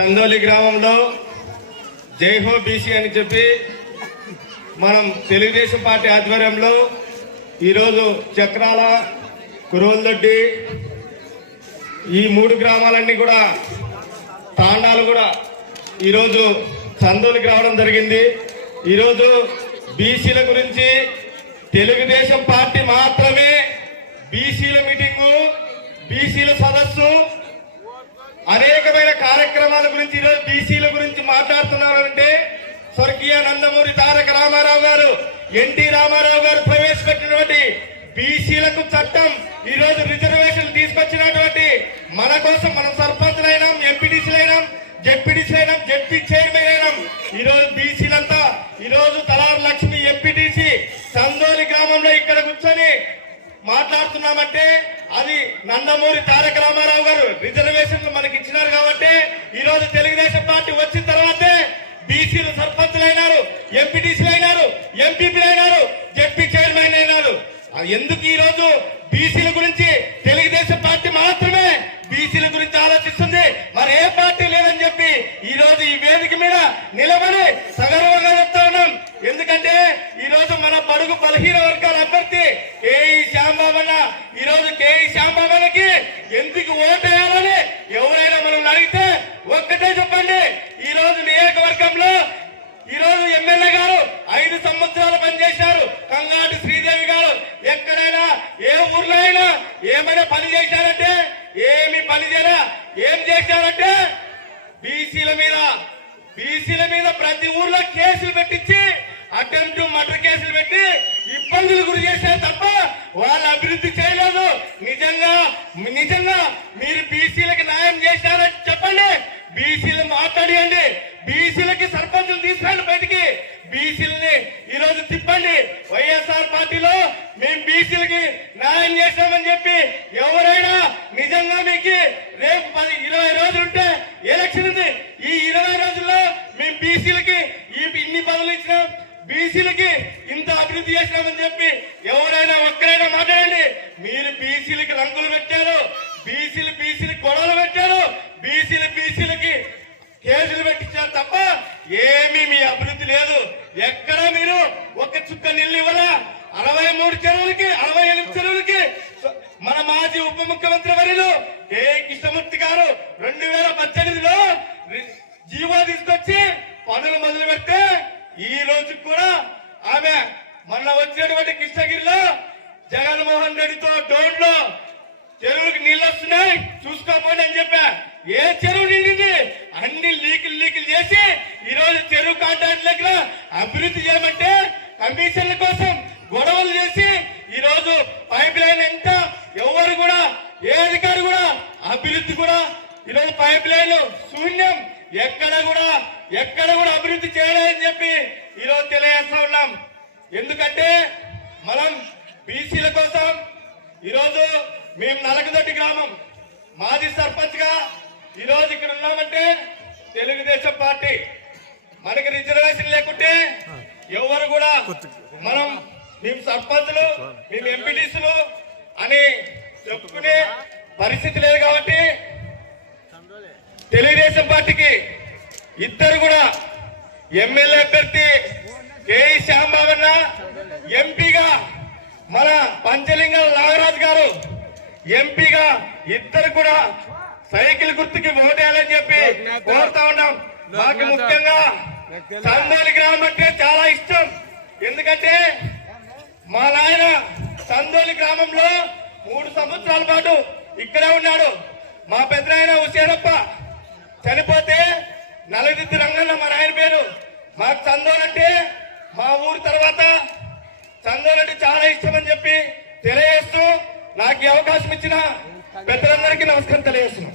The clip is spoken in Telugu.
చందోలి గ్రామంలో జైహో బీసీ అని చెప్పి మనం తెలుగుదేశం పార్టీ ఆధ్వర్యంలో ఈరోజు చక్రాల కురోల్దొడ్డి ఈ మూడు గ్రామాలన్నీ కూడా తాండాలు కూడా ఈరోజు చందోలికి రావడం జరిగింది. ఈరోజు బీసీల గురించి తెలుగుదేశం పార్టీ మాత్రమే బీసీల మీటింగు బీసీల సదస్సు అనేకమైన కార్యక్రమాల గురించి ఈరోజు బీసీల గురించి మాట్లాడుతున్నారంటే స్వర్గీయ నందమూరి తారక రామారావు గారు ఎన్టీ రామారావు గారు ప్రవేశపెట్టినటువంటి బీసీలకు చట్టం ఈ రోజు రిజర్వేషన్ తీసుకొచ్చినటువంటి మన కోసం మనం సర్పంచ్లైనాం ఎంపీటీసీలైనాం జెడ్పీటీసీలైనాం జెడ్పీ చైర్మన్ అయినాం ఈ రోజు బీసీలంతా ఈ రోజు తలారు లక్ష్మి ఎంపీటీసీ సందోలి గ్రామంలో ఇక్కడ కూర్చొని మాట్లాడుతున్నామంటే నందమూరి తారక రామారావు గారు రిజర్వేషన్ మనకి ఇచ్చినారు కాబట్టి ఈ రోజు తెలుగుదేశం పార్టీ వచ్చిన తర్వాతే బీసీలు సర్పంచ్లు అయినారు ఎంపీటీసీలు అయినారు ఎంపీపీలు అయినారు జడ్పీ చైర్మన్ అయినారు. ఎందుకు ఈ రోజు బీసీల గురించి తెలుగుదేశం పార్టీ మాత్రమే బీసీల గురించి ఆలోచిస్తుంది? మరి ఏ పార్టీ లేదని చెప్పి ఈ రోజు ఈ వేదిక మీద నిలబడి సగర్వంగా చెప్తా ఉన్నాం. ఎందుకంటే ఈ రోజు మన బడుగు బలహీన వర్గాల అభ్యర్థి ఏ శ్యాంబాబన్న ఈ రోజు ఓటేయాలని ఎవరైనా మనం అడిగితే ఒక్కటే చెప్పండి. ఈ రోజు నియోజకవర్గంలో ఈ రోజు ఎమ్మెల్యే గారు ఐదు సంవత్సరాలు పనిచేశారు. కంగాటి శ్రీదేవి గారు ఎక్కడైనా ఏ ఊర్లో అయినా ఏమైనా పని చేశారంటే ఏమి పని చేయరా ఏం చేశారంటే బీసీల మీద బీసీల మీద ప్రతి ఊర్లో కేసులు పెట్టించి అటెంప్ట్ మర్డర్ కేసులు పెట్టి ఇబ్బందులు గురి చేశారు తప్ప వాళ్ళు అభివృద్ధి చేయలేదు. నిజంగా నిజంగా మీరు బీసీలకు న్యాయం చేశారని చెప్పండి బీసీలు మాట్లాడియండి బీసీలకి సర్పంచులు తీసుకురండి బయటికి. బీసీలని ఈ రోజు తిప్పండి. వైఎస్ఆర్ పార్టీలో మేము బీసీలకి న్యాయం చేశామని చెప్పి ఎవరైనా నిజంగా మీకు రేపు పది ఇరవై రోజులు ఉంటే ఎలక్షన్ ఉంది. ఈ ఇరవై రోజుల్లో మేము బీసీలకి ఈ ఇన్ని పదవులు ఇచ్చినాం. బీసీలకి ఇంత అభివృద్ధి చేసినామని చెప్పి ఎవరైనా ఒక్కరైనా మాట్లాడండి మీరు బీసీలకి రంగులు పెట్టారు బీసీలు బీసీలకి గొడవలు పెట్టారు బీసీలు బీసీలకి కేసులు పెట్టించారు తప్ప ఏమీ మీ అభివృద్ధి లేదు. ఎక్కడ మీరు ఒక చుక్క నీళ్ళు ఇవ్వలా? అరవై మూడు చెరువులకి అరవై ఎనిమిది చెరువులకి. మన మాజీ ఉప ముఖ్యమంత్రి వర్యులు ఏ కృష్ణమూర్తి గారు రెండు వేల పద్దెనిమిదిలో జీవో తీసుకొచ్చి పనులు మొదలు పెడితే ఈ రోజు కూడా ఆమె మొన్న వచ్చినటువంటి కృష్ణగిరిలో జగన్మోహన్ రెడ్డితో డోన్లో చెరువుకి నీళ్ళు వస్తున్నాయి. చూసుకోపోండి అని చెప్పా. ఏ చెరువు నిండింది? అన్ని లీకులు లీకులు చేసి ఈ రోజు చెరువు కాంట్రాక్ట్ దగ్గర అభివృద్ధి చేయమంటే కమిషన్ల కోసం గొడవలు చేసి ఈ రోజు పైప్ లైన్ ఎంత ఎవరు కూడా ఏ అధికారి కూడా అభివృద్ధి కూడా ఈ రోజు పైప్ లైన్ శూన్యం. ఎక్కడ కూడా ఎక్కడ కూడా అభివృద్ధి చేయలేదని చెప్పి ఈ రోజు తెలియజేస్తా ఉన్నాం. ఎందుకంటే మనం బీసీల కోసం ఈరోజు మేము నలకదొడ్డి గ్రామం మాజీ సర్పంచ్గా ఈరోజు ఇక్కడ ఉన్నామంటే తెలుగుదేశం పార్టీ మనకి రిజర్వేషన్ లేకుంటే ఎవరు కూడా మనం మేము సర్పంచ్లు మేము ఎంపీటీసులు అని చెప్పుకునే పరిస్థితి లేదు కాబట్టి తెలుగుదేశం పార్టీకి ఇద్దరు కూడా ఎమ్మెల్యే అభ్యర్థి కేఈ శ్యాంబాబన్న ఎంపీగా మన పంచలింగం నాగరాజు గారు ఎంపీగా ఇద్దరు కూడా సైకిల్ గుర్తుకి ఓటేయాలని చెప్పి కోరుతా ఉన్నాం. మాకు ముఖ్యంగా సందోలి గ్రామం అంటే చాలా ఇష్టం. ఎందుకంటే మా నాయన సందోలి గ్రామంలో మూడు సంవత్సరాల పాటు ఇక్కడే ఉన్నాడు. మా పెద్దనాయన హుసేనప్ప చనిపోతే నలదిద్దు రంగన్న మా నాయన పేరు. మాకు చందోలు అంటే మా ఊరు తర్వాత చందోలు అంటే చాలా ఇష్టం అని చెప్పి తెలియజేస్తూ నాకు ఈ అవకాశం ఇచ్చిన పెద్దలందరికీ నమస్కారం తెలియజేస్తున్నాం.